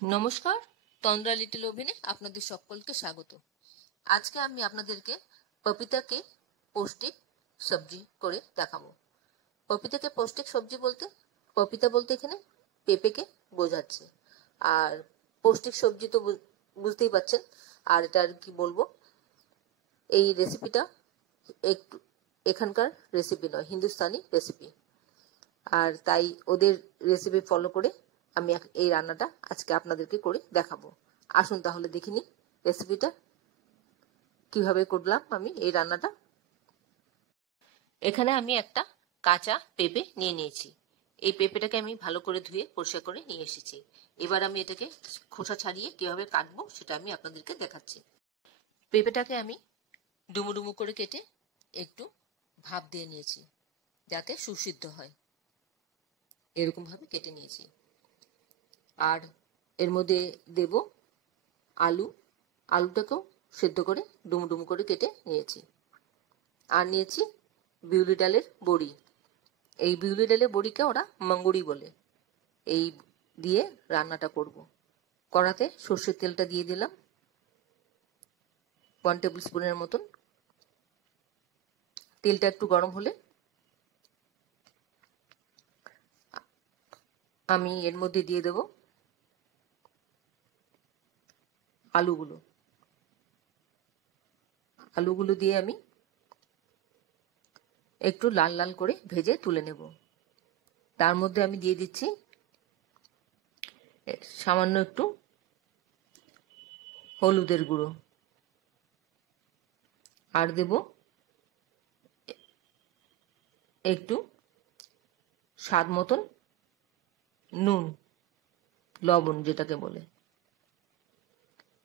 নমস্কার, তন্দ্রা লিটল ওভেনে আপনাদের সকলকে স্বাগত। আজকে আমি আপনাদেরকে পপিতাকে পৌষ্টিক সবজি করে দেখাবো। পপিতাকে পৌষ্টিক সবজি বলতে পপিতা বলতে এখানে পেঁপেকে বোঝাচ্ছে। আর পৌষ্টিক সবজি তো বুঝতেই পারছেন। আর এটা আর কি বলবো, এই রেসিপিটা একটু এখানকার রেসিপি নয়, হিন্দুস্তানি রেসিপি। আর তাই ওদের রেসিপি ফলো করে আমি এই রান্নাটা আজকে আপনাদেরকে করে দেখাবো। আসুন তাহলে দেখিনি রেসিপিটা কিভাবে করলাম আমি এই রান্নাটা। এখানে আমি একটা কাঁচা পেঁপে নিয়ে নিয়েছি। এই পেঁপেটাকে আমি ভালো করে ধুয়ে পরিষ্কার করে নিয়ে এসেছি। এবার আমি এটাকে খোসা ছাড়িয়ে কিভাবে কাটবো সেটা আমি আপনাদেরকে দেখাচ্ছি। পেঁপেটাকে আমি ডুমু ডুমু করে কেটে একটু ভাপ দিয়ে নিয়েছি যাতে সুসিদ্ধ হয়, এরকম ভাবে কেটে নিয়েছি। আর এর মধ্যে দেব আলুটাকেও সেদ্ধ করে ডুমু ডুমু করে কেটে নিয়েছি। আর নিয়েছি বিউলি ডালের বড়ি। এই বিউলি ডালের বড়িকে ওরা মাঙ্গুড়ি বলে। এই দিয়ে রান্নাটা করব। কড়াতে সর্ষের তেলটা দিয়ে দিলাম 1 টেবিল স্পুনের মতন। তেলটা একটু গরম হলে আমি এর মধ্যে দিয়ে দেব আলুগুলো দিয়ে আমি একটু লাল লাল করে ভেজে তুলে নেব। তার মধ্যে আমি দিয়ে দিচ্ছি সামান্য একটু হলুদের গুঁড়ো, আর দেব একটু স্বাদ মতন নুন, লবণ যেটাকে বলে।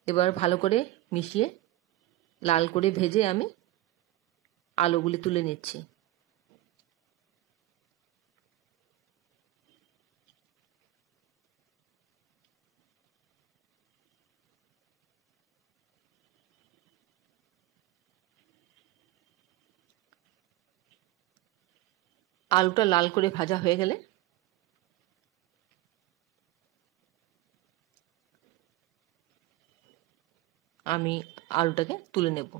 এবার ভালো করে মিশিয়ে লাল করে ভেজে আমি আলুগুলি তুলে নিচ্ছি। আলুটা লাল করে ভাজা হয়ে গেলে আমি আলুটাকে তুলে নেব।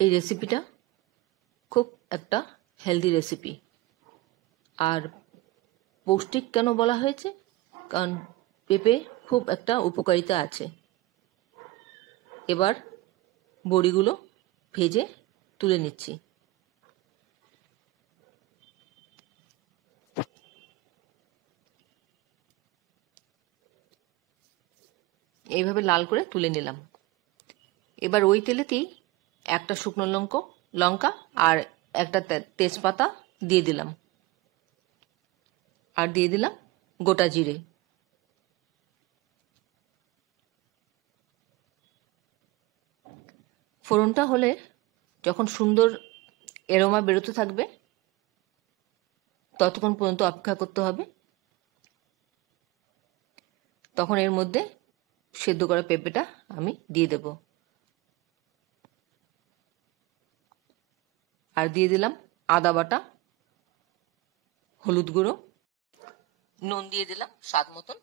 এই রেসিপিটা খুব একটা হেলদি রেসিপি। আর পৌষ্টিক কেন বলা হয়েছে? কারণ পেঁপে খুব একটা উপকারিতা আছে। এবার বড়িগুলো ভেজে তুলে নিচ্ছি। এইভাবে লাল করে তুলে নিলাম। এবার ওই তেলেতেই একটা শুকনো লঙ্কা আর একটা তেজপাতা দিয়ে দিলাম, আর দিয়ে দিলাম গোটা জিরে। ফোড়নটা হলে যখন সুন্দর এরোমা বেরোতে থাকবে ততক্ষণ পর্যন্ত অপেক্ষা করতে হবে। তখন এর মধ্যে সেদ্ধ করা পেঁপেটা আমি দিয়ে দেব, আর দিয়ে দিলাম আদা বাটা, হলুদ গুঁড়ো, নুন দিয়ে দিলাম স্বাদ মতন,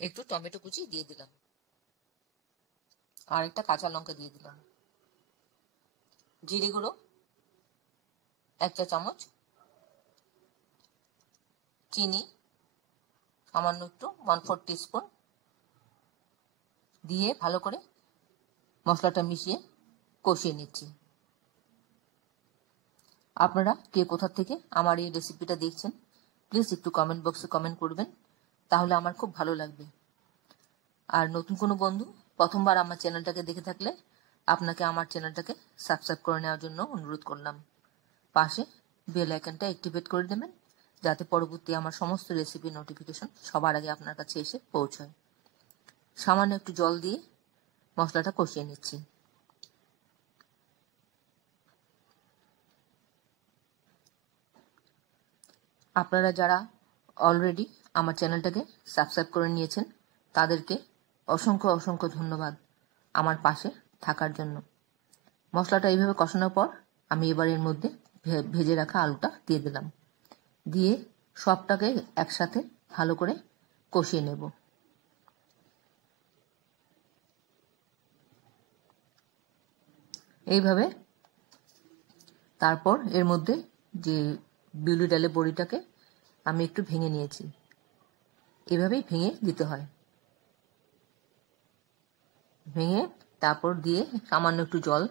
একটু টমেটো কুচি দিয়ে দিলাম, আর একটা কাঁচা লঙ্কা দিয়ে দিলাম। জিরে গুঁড়ো 1 চা চামচ, চিনি সামান্য একটু 1/4 টিস্পুন দিয়ে ভালো করে মশলাটা মিশিয়ে কষিয়ে নিচ্ছি। আপনারা কে কোথা থেকে আমার এই রেসিপিটা দেখছেন প্লিজ একটু কমেন্ট বক্সে কমেন্ট করবেন, তাহলে আমার খুব ভালো লাগবে। আর নতুন কোনো বন্ধু প্রথমবার আমার চ্যানেলটাকে দেখে থাকলে আপনাকে আমার চ্যানেলটাকে সাবস্ক্রাইব করে নেওয়ার জন্য অনুরোধ করলাম। পাশে বেল আইকনটা অ্যাক্টিভেট করে দেবেন যাতে পরবর্তী আমার সমস্ত রেসিপি নোটিফিকেশন সবার আগে আপনার কাছে এসে পৌঁছায়। সামান্য একটু জল দিয়ে মশলাটা কষিয়ে নিচ্ছি। আপনারা যারা অলরেডি আমার চ্যানেলটাকে সাবস্ক্রাইব করে নিয়েছেন তাদেরকে অসংখ্য অসংখ্য ধন্যবাদ আমার পাশে থাকার জন্য। মশলাটা এইভাবে কষানোর পর আমি এবার এর মধ্যে ভেজে রাখা আলুটা দিয়ে দিলাম, দিয়ে সবটাকে একসাথে ভালো করে কষিয়ে নেব। এইভাবে তারপর এর মধ্যে যে বিউলি ডালের বড়িটাকে আমি একটু ভেঙে নিয়েছি, এভাবেই ভেঙে দিতে হয়। ভেঙে তারপর দিয়ে সামান্য একটু জল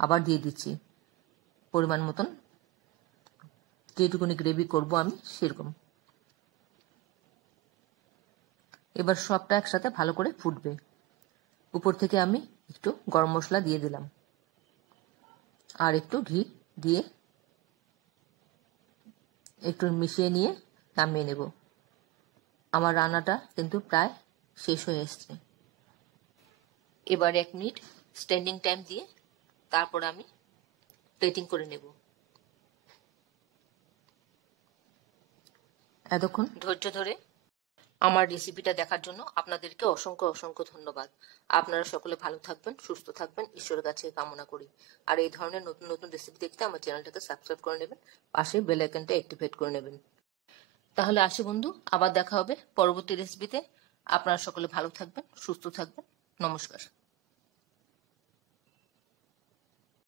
আবার দিয়ে দিচ্ছি, পরিমাণ মতন, যেটুকুনি গ্রেভি করব আমি সেরকম। এবার সবটা একসাথে ভালো করে ফুটবে। উপর থেকে আমি একটু গরম মশলা দিয়ে দিলাম আর একটু ঘি দিয়ে একটু মিশিয়ে নিয়ে নামিয়ে নেব। আমার রান্নাটা কিন্তু প্রায় শেষ হয়ে এসছে। এবার 1 মিনিট স্ট্যান্ডিং টাইম দিয়ে তারপর আমি প্লেটিং করে নেব। এতক্ষণ ধৈর্য ধরে আমার রেসিপিটা দেখার জন্য আপনাদেরকে অসংখ্য অসংখ্য ধন্যবাদ। আপনারা সকলে ভালো থাকবেন, সুস্থ থাকবেন, ঈশ্বরের কাছে কামনা করি। আর এই ধরনের নতুন নতুন রেসিপি দেখতে আমার চ্যানেলটাকে সাবস্ক্রাইব করে নেবেন, পাশে বেল আইকনটা অ্যাক্টিভেট করে নেবেন। তাহলে আসি বন্ধু, আবার দেখা হবে পরবর্তী রেসিপিতে। আপনারা সকলে ভালো থাকবেন, সুস্থ থাকবেন। নমস্কার।